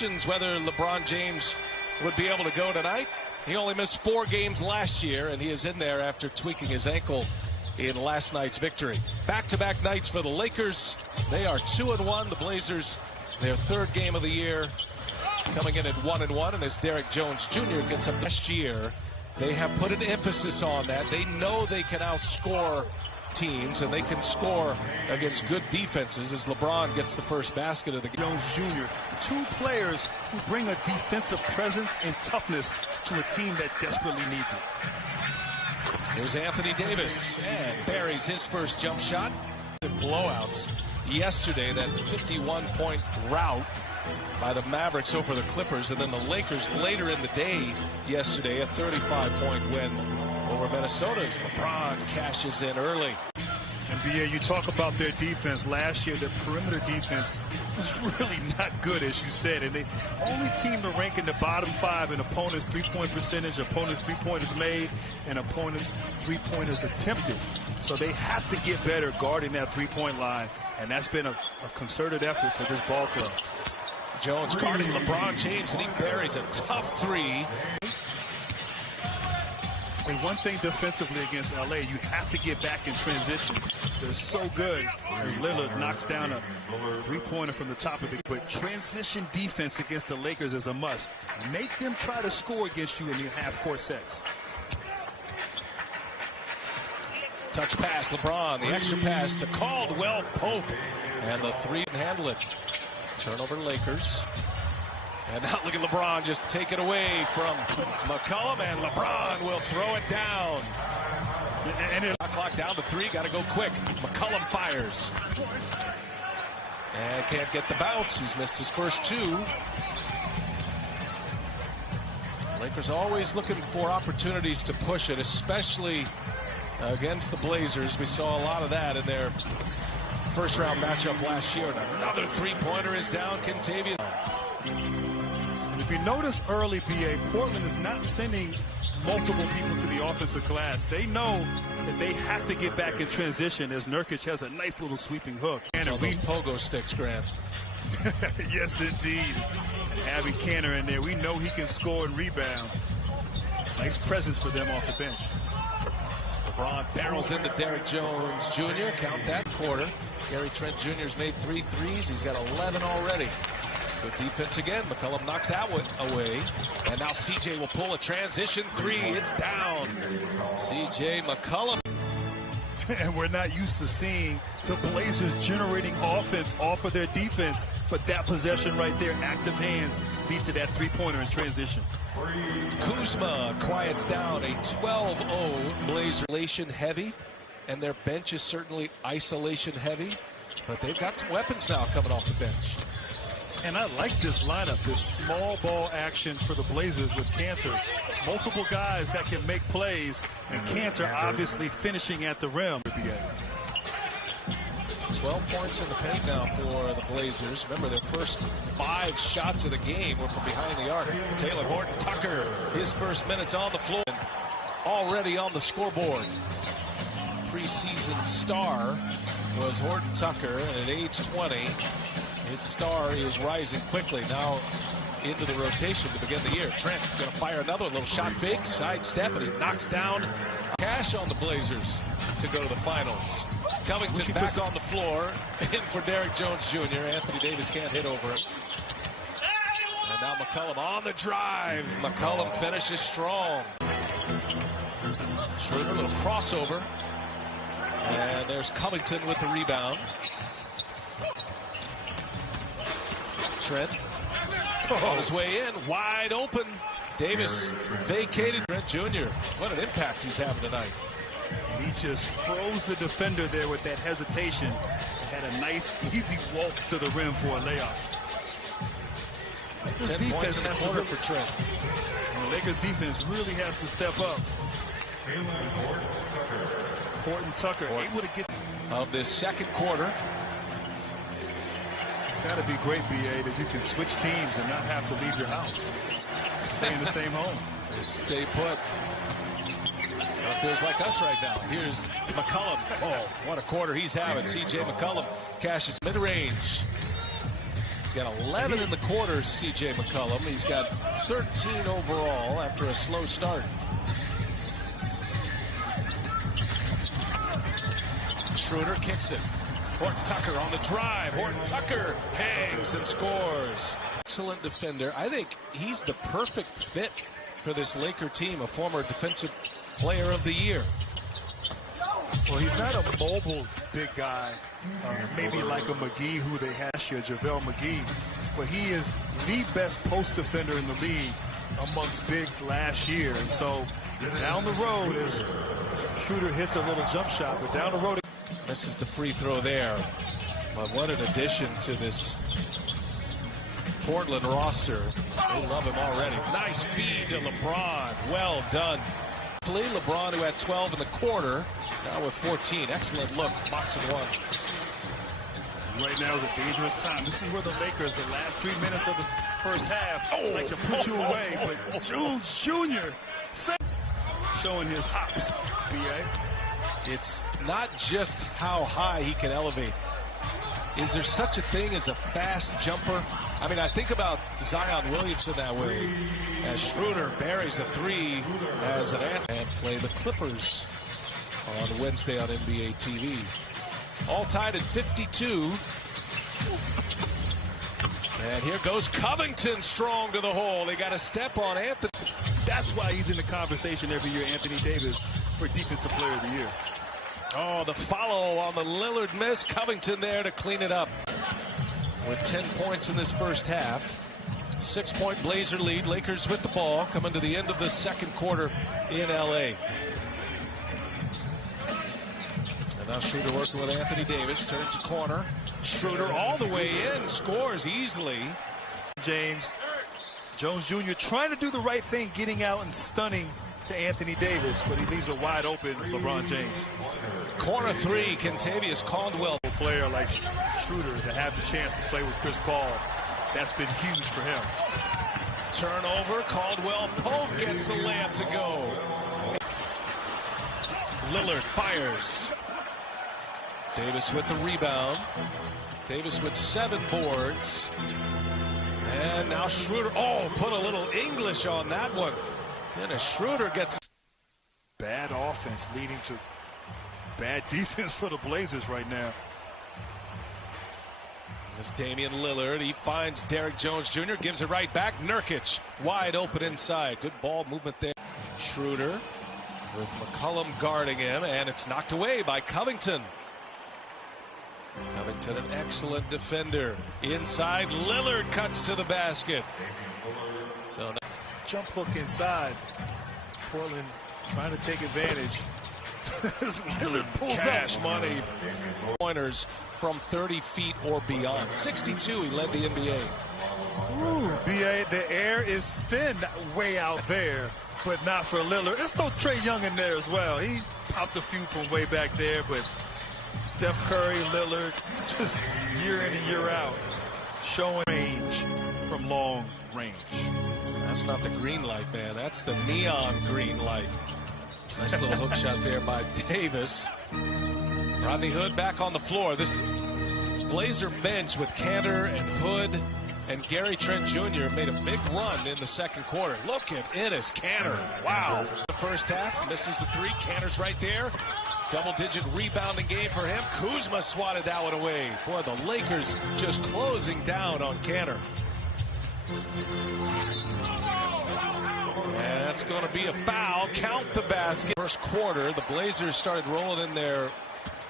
questions whether LeBron James would be able to go tonight. He only missed 4 games last year, and he is in there after tweaking his ankle in last night's victory. Back-to-back nights for the Lakers. They are 2-1. The Blazers, their 3rd game of the year, coming in at 1-1. And as Derrick Jones Jr. gets up next year, they have put an emphasis on that. They know they can outscore teams, and they can score against good defenses as LeBron gets the first basket of the game. Jones Jr., 2 players who bring a defensive presence and toughness to a team that desperately needs it. Here's Anthony Davis, and buries his first jump shot. The blowouts yesterday, that 51-point rout by the Mavericks over the Clippers, and then the Lakers later in the day yesterday, a 35-point win over Minnesota's LeBron cashes in early. And BA, you talk about their defense. Last year, their perimeter defense was really not good, as you said. And the only team to rank in the bottom 5 in opponents' three-point percentage, opponents' three-pointers made, and opponents' three-pointers attempted. So they have to get better guarding that three-point line. And that's been a concerted effort for this ball club. Jones guarding LeBron James, and he buries a tough 3. And one thing defensively against LA, you have to get back in transition. They're so good as Lillard knocks down a three-pointer from the top of it. But transition defense against the Lakers is a must. Make them try to score against you in your half-court sets. Touch pass, LeBron, the extra pass to Caldwell Pope. And the 3 can handle it. Turnover Lakers. And now look at LeBron just take it away from McCollum, and LeBron will throw it down. And clock down to 3, got to go quick. McCollum fires. And can't get the bounce. He's missed his first 2. Lakers always looking for opportunities to push it, especially against the Blazers. We saw a lot of that in their first-round matchup last year. And another 3-pointer is down. Kentavious. If you notice early, BA, Portland is not sending multiple people to the offensive glass. They know that they have to get back in transition as Nurkic has a nice little sweeping hook. And those pogo sticks, Grant. Yes, indeed. And having Kanter in there, we know he can score and rebound. Nice presence for them off the bench. LeBron barrels into Derrick Jones Jr. Count that quarter. Gary Trent Jr. has made 3 threes. He's got 11 already. Good defense again. McCollum knocks that one away. And now CJ will pull a transition 3. It's down. CJ McCollum. And we're not used to seeing the Blazers generating offense off of their defense. But that possession right there, active hands, lead to that 3-pointer in transition. Kuzma quiets down a 12-0 Blazer. Isolation heavy. And their bench is certainly isolation heavy. But they've got some weapons now coming off the bench. And I like this lineup, this small ball action for the Blazers with Kanter. Multiple guys that can make plays, and Kanter obviously finishing at the rim. 12 points in the paint now for the Blazers. Remember, their first 5 shots of the game were from behind the arc. Taylor Horton Tucker, his first minutes on the floor. Already on the scoreboard. Preseason star was Horton Tucker, and at age 20, his star is rising quickly. Now into the rotation to begin the year. Trent going to fire another little shot fake, sidestep, and he knocks down cash on the Blazers to go to the finals. Covington back on the floor, in for Derrick Jones Jr. Anthony Davis can't hit over it. And now McCollum on the drive. McCollum finishes strong. Schroeder, little crossover. And there's Covington with the rebound. Trent on his way in, wide open. Davis vacated. Trent Jr. What an impact he's having tonight. And he just froze the defender there with that hesitation. Had a nice, easy waltz to the rim for a layup. 10 points in the quarter for Trent. And the Lakers defense really has to step up. Horton Tucker able to get of this second quarter. It's got to be great, BA, that you can switch teams and not have to leave your house. Stay in the same home. Just stay put. It feels like us right now. Here's McCollum. Oh, what a quarter he's having. CJ McCollum cashes mid-range. He's got 11 in the quarter, C.J. McCollum. He's got 13 overall after a slow start. Schroeder kicks it. Horton Tucker on the drive. Horton Tucker hangs and scores. Excellent defender. I think he's the perfect fit for this Laker team, a former defensive player of the year. Well, he's not a mobile big guy, maybe like a McGee who they had here, JaVale McGee, but he is the best post defender in the league amongst bigs last year. And so down the road, as Schroeder hits a little jump shot, but down the road. This is the free throw there. But what an addition to this Portland roster. They love him already. Nice feed to LeBron. Well done. LeBron, who had 12 in the quarter, now with 14. Excellent look. Box and one. Right now is a dangerous time. This is where the Lakers, the last 3 minutes of the first half, like to put you away. But Jones Jr. showing his hops, B.A. It's not just how high he can elevate. Is there such a thing as a fast jumper? I mean, I think about Zion Williamson that way. As Schroeder buries a three as an answer. And play the Clippers on Wednesday on NBA TV. All tied at 52. And here goes Covington strong to the hole. They got a step on Anthony. That's why he's in the conversation every year, Anthony Davis, for Defensive Player of the Year. Oh, the follow on the Lillard miss. Covington there to clean it up. With 10 points in this first half. 6-point Blazer lead. Lakers with the ball coming to the end of the second quarter in L.A. And now Schroeder working with Anthony Davis. Turns the corner. Schroeder all the way in. Scores easily. James Jones Jr. trying to do the right thing, getting out and stunning to Anthony Davis, but he leaves a wide open LeBron James. Corner three, Kentavious Caldwell. A player like Schroeder to have the chance to play with Chris Paul, that's been huge for him. Turnover, Caldwell Pope gets the layup to go. Lillard fires. Davis with the rebound. Davis with 7 boards. And now Schroeder, put a little English on that one. Then Schroeder gets bad offense leading to bad defense for the Blazers right now. It's Damian Lillard. He finds Derrick Jones Jr., gives it right back. Nurkic wide open inside. Good ball movement there. Schroeder with McCollum guarding him, and it's knocked away by Covington. Covington, an excellent defender. Inside, Lillard cuts to the basket. So jump hook inside. Portland trying to take advantage. Lillard pulls cash up. Money. Pointers from 30 feet or beyond. 62, he led the NBA. Ooh, B.A., the air is thin way out there, but not for Lillard. Let's throw Trae Young in there as well. He popped a few from way back there, but Steph Curry, Lillard, just year in and year out, showing range from long range. That's not the green light, man. That's the neon green light. Nice little hook shot there by Davis. Rodney Hood back on the floor. This Blazer bench with Kanter and Hood and Gary Trent Jr. made a big run in the second quarter. Look at Enes Kanter. Wow. The first half, misses the three. Kanter's right there. Double-digit rebounding game for him. Kuzma swatted that one away. Boy, the Lakers just closing down on Kanter. And that's going to be a foul. Count the basket. First quarter, the Blazers started rolling in their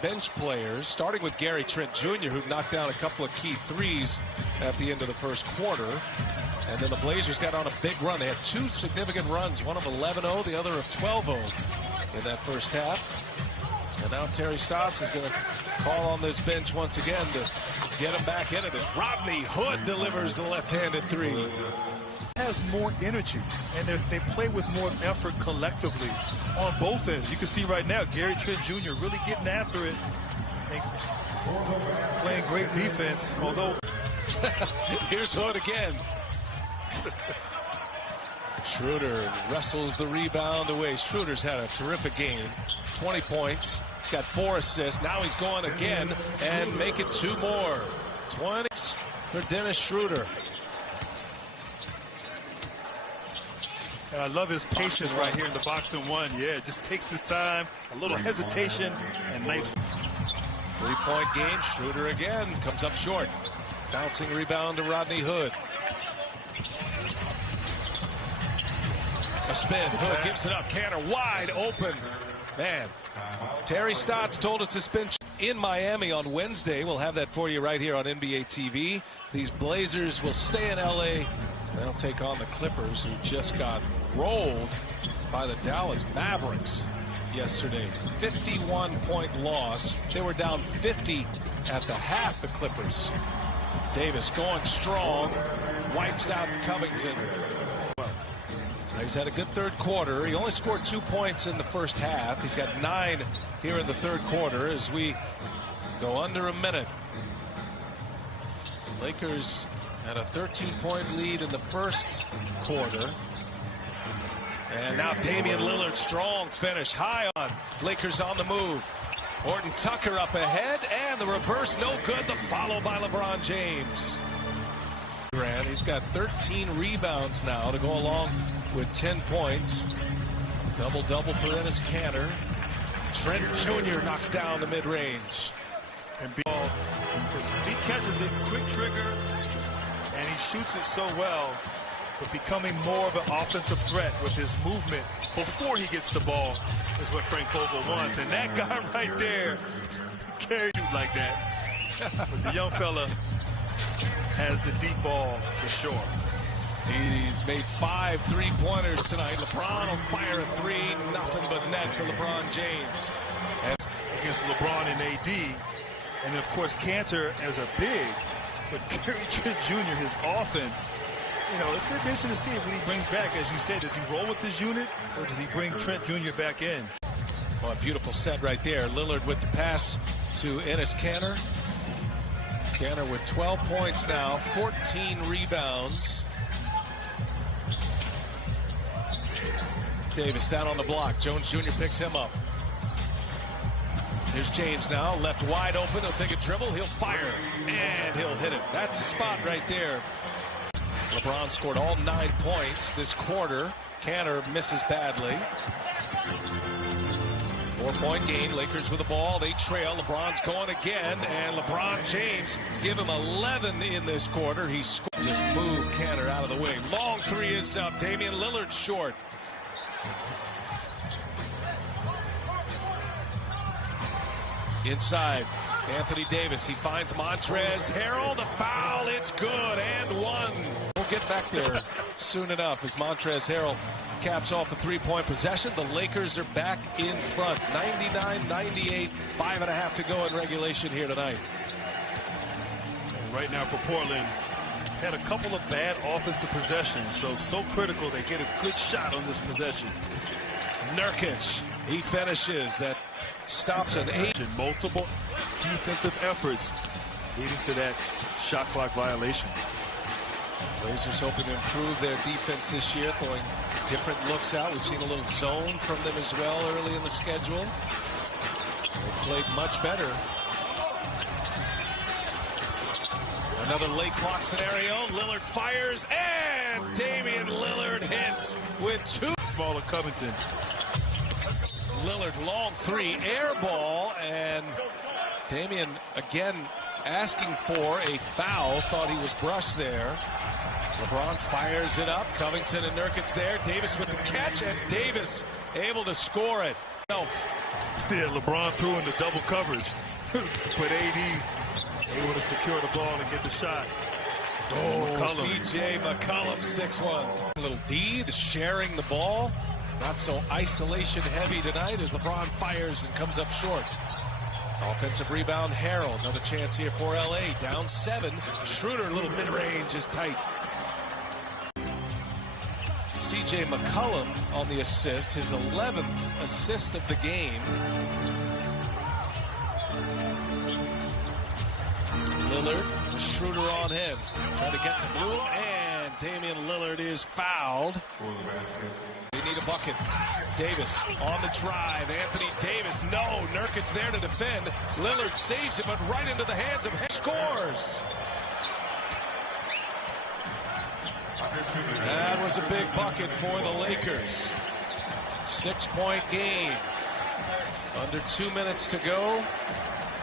bench players, starting with Gary Trent Jr., who knocked down a couple of key threes at the end of the first quarter. And then the Blazers got on a big run. They had 2 significant runs, one of 11-0, the other of 12-0 in that first half. And now Terry Stotts is going to call on this bench once again to get him back into this. Rodney Hood delivers the left-handed three. Has more energy, and they play with more effort collectively on both ends. You can see right now Gary Trent Jr. really getting after it and playing great defense, although here's Hood again. Schroeder wrestles the rebound away. Schroeder's had a terrific game. 20 points. He's got 4 assists. Now he's going again and make it 2 more. 20 for Dennis Schroeder. And I love his patience right here in the box and one. Yeah, just takes his time, a little hesitation, and nice. Three-point game. Schroeder again comes up short. Bouncing rebound to Rodney Hood. A spin. Hood gives it up. Kanter wide open. Man, Terry Stotts told us to spin in Miami on Wednesday. We'll have that for you right here on NBA TV. These Blazers will stay in LA. They'll take on the Clippers, who just got rolled by the Dallas Mavericks yesterday. 51-point loss. They were down 50 at the half, the Clippers. Davis going strong, wipes out Covington. He's had a good third quarter. He only scored 2 points in the first half. He's got 9 here in the third quarter as we go under a minute. Lakers had a 13-point lead in the first quarter. And now Damian Lillard, strong finish, high on. Lakers on the move. Horton Tucker up ahead, and the reverse, no good. The follow by LeBron James. He's got 13 rebounds now to go along with 10 points. Double-double for Enes Kanter. Trent Jr. knocks down the mid-range. And he catches it, quick trigger, and he shoots it so well, but becoming more of an offensive threat with his movement before he gets the ball is what Frank Vogel wants. And that guy right there carried you like that. But the young fella has the deep ball for sure. He's made 5 3-pointers tonight. LeBron on fire at 3. Nothing but net for LeBron James. That's against LeBron and AD. And of course, Kanter as a big. But Gary Trent Jr., his offense, you know, it's going to be interesting to see when he brings back, as you said, does he roll with this unit or does he bring Trent Jr. back in? Oh, a beautiful set right there. Lillard with the pass to Enes Kanter. Kanter with 12 points now, 14 rebounds. Davis down on the block. Jones Jr. picks him up. There's James now, left wide open. He'll take a dribble, he'll fire, and he'll hit it. That's a spot right there. LeBron scored all 9 points this quarter. Kanter misses badly. 4-point game. Lakers with the ball. They trail. LeBron's going again, and LeBron James give him 11 in this quarter. He scored. Just move Kanter out of the way. Long 3 is up. Damian Lillard short. Inside, Anthony Davis. He finds Montrezl Harrell. The foul. It's good. And 1. We'll get back there soon enough as Montrezl Harrell caps off the 3-point possession. The Lakers are back in front. 99-98. 5.5 to go in regulation here tonight. And right now for Portland, had a couple of bad offensive possessions. So critical they get a good shot on this possession. Nurkic, he finishes. That stops an 8. Multiple defensive efforts leading to that shot clock violation. Blazers hoping to improve their defense this year, throwing different looks out. We've seen a little zone from them as well early in the schedule. They played much better. Another late clock scenario. Lillard fires, and Damian Lillard hits with 2. Smaller Covington. Lillard long 3, air ball, and Damian again asking for a foul. Thought he was brushed there. LeBron fires it up. Covington and Nurkic there. Davis with the catch, and Davis able to score it. Yeah, LeBron threw in the double coverage. But AD able to secure the ball and get the shot. C.J. McCollum sticks one. A little D, sharing the ball. Not so isolation heavy tonight as LeBron fires and comes up short. Offensive rebound, Harrell. Another chance here for L.A. Down 7. Schroeder, a little mid-range, is tight. C.J. McCollum on the assist, his 11th assist of the game. Lillard, Schroeder on him. Trying to get to Bloom, and Damian Lillard is fouled. They need a bucket. Davis on the drive. Anthony Davis, no. Nurkic there to defend. Lillard saves it, but right into the hands of scores. That was a big bucket for the Lakers. 6-point game. Under 2 minutes to go.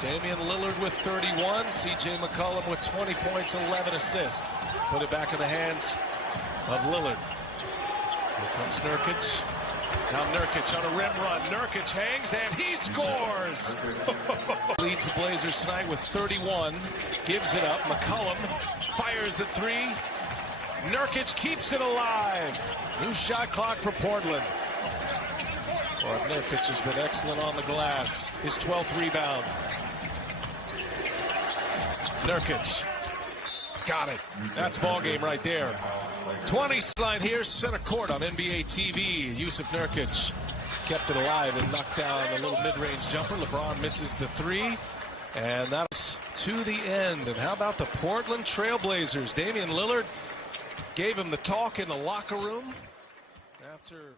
Damian Lillard with 31. CJ McCollum with 20 points, 11 assists. Put it back in the hands of Lillard. Here comes Nurkic. Now Nurkic on a rim run. Nurkic hangs and he scores. Leads the Blazers tonight with 31. Gives it up. McCollum fires at three. Nurkic keeps it alive. New shot clock for Portland. Well, Nurkic has been excellent on the glass. His 12th rebound. Nurkic. Got it. That's ball game right there. 20 line here, center court on NBA TV. Yusuf Nurkic kept it alive and knocked down a little mid-range jumper. LeBron misses the three. And that's to the end. And how about the Portland Trailblazers? Damian Lillard gave him the talk in the locker room after